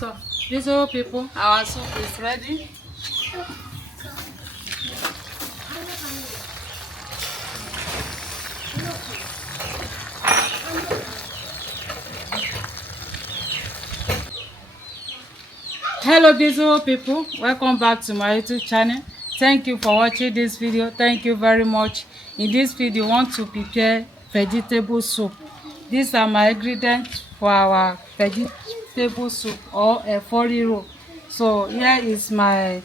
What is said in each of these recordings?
So, beautiful people, our soup is ready. Hello beautiful people, welcome back to my YouTube channel. Thank you for watching this video. Thank you very much. In this video, I want to prepare vegetable soup. These are my ingredients for our vegetable soup or efo riro. So here is my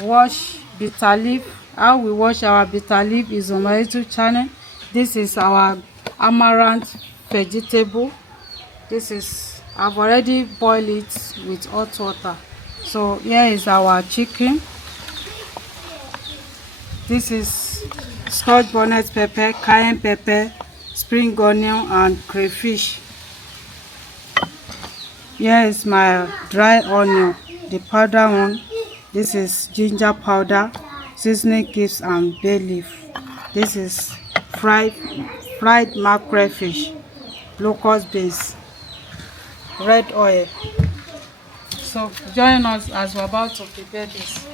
wash bitter leaf. How we wash our bitter leaf is on my YouTube channel. This is our amaranth vegetable. This is, I've already boiled it with hot water. So here is our chicken. This is scotch bonnet pepper, cayenne pepper, spring onion and crayfish. Here is my dry onion, the powder one. This is ginger powder, seasoning cubes and bay leaf. This is fried mackerel fish, locust beans, red oil. So join us as we're about to prepare this.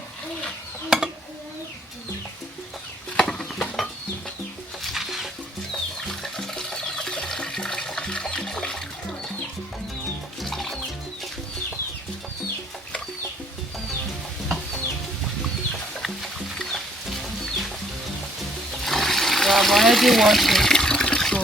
We have already washed it. So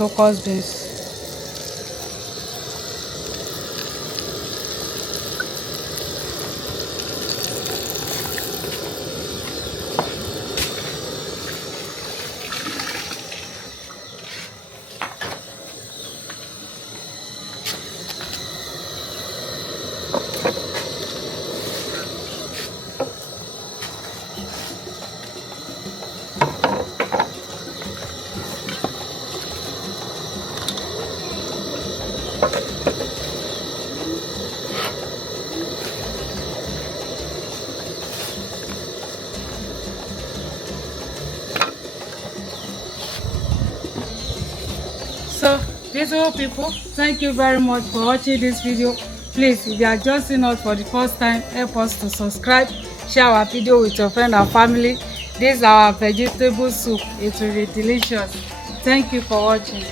locust beans. So beautiful people, thank you very much for watching this video. Please, if you are just seeing us for the first time, help us to subscribe, share our video with your friend and family. This is our vegetable soup. It will be delicious. Thank you for watching.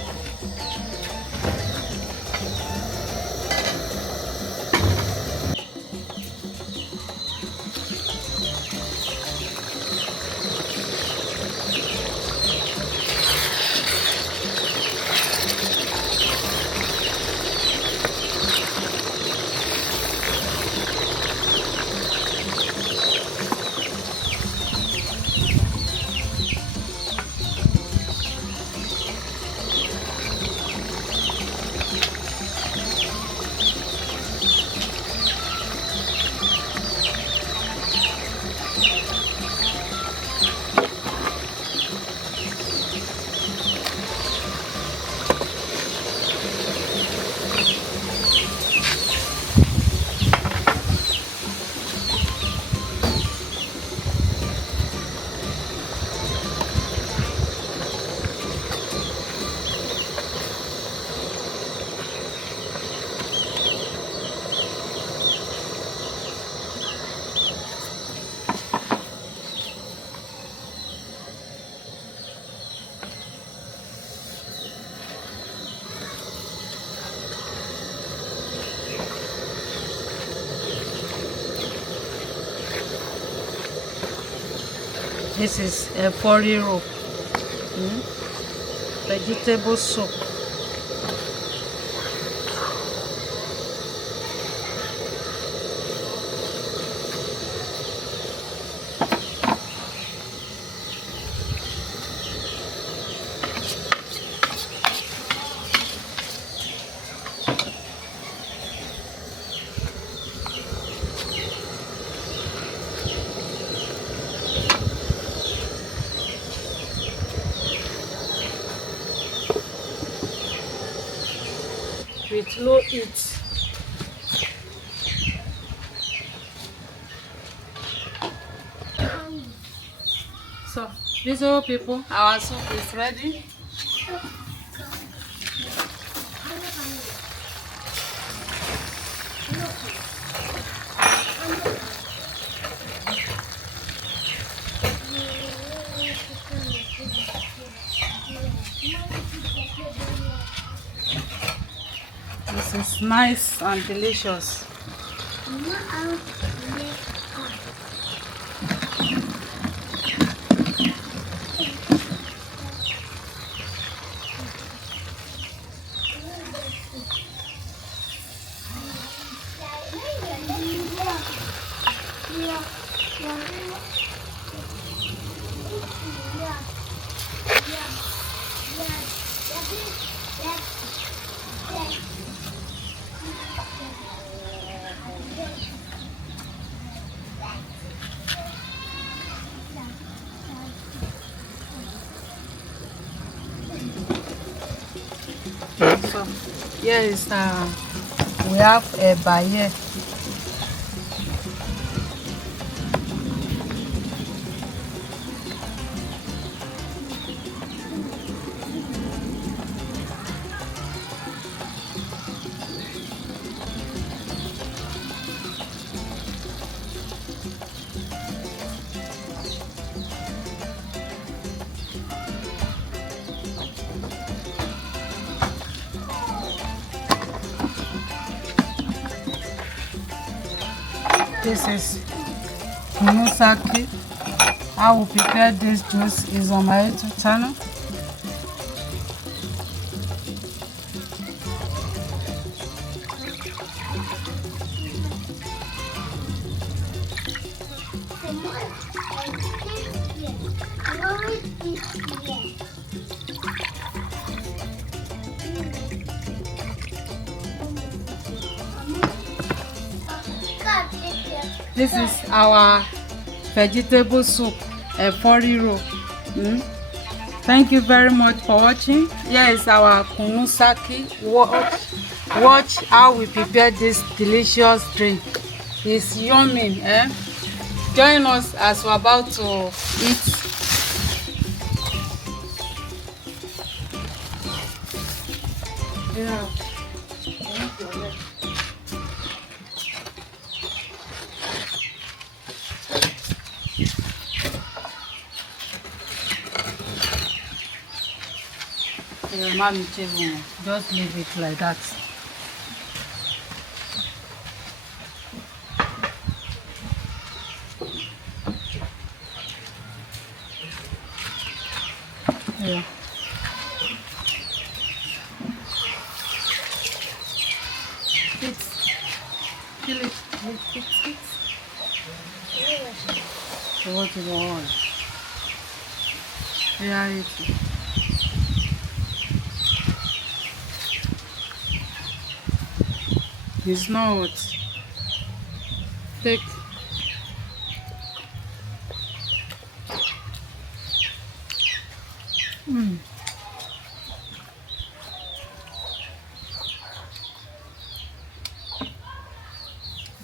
This is a riro, vegetable soup. With low heat. So, beautiful people, our soup is ready. This is nice and delicious. So here is we have a here. This is Musaki. How we prepare this juice is on my YouTube channel. This is our vegetable soup, a riro. Thank you very much for watching. Here is our kunu sake. Watch how we prepare this delicious drink. It's yummy, eh? Join us as we're about to eat. Yeah. Mommy, just leave it like that. Yeah. Kill it. So what is all? Yeah, it's not. Take.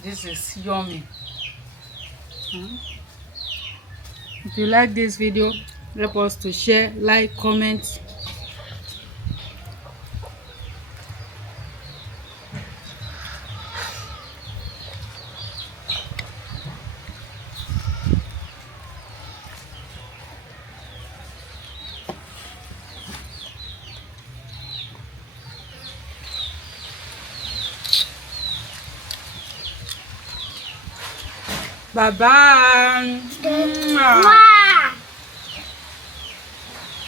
This is yummy. If you like this video, help us to share, like, comment. Bye bye.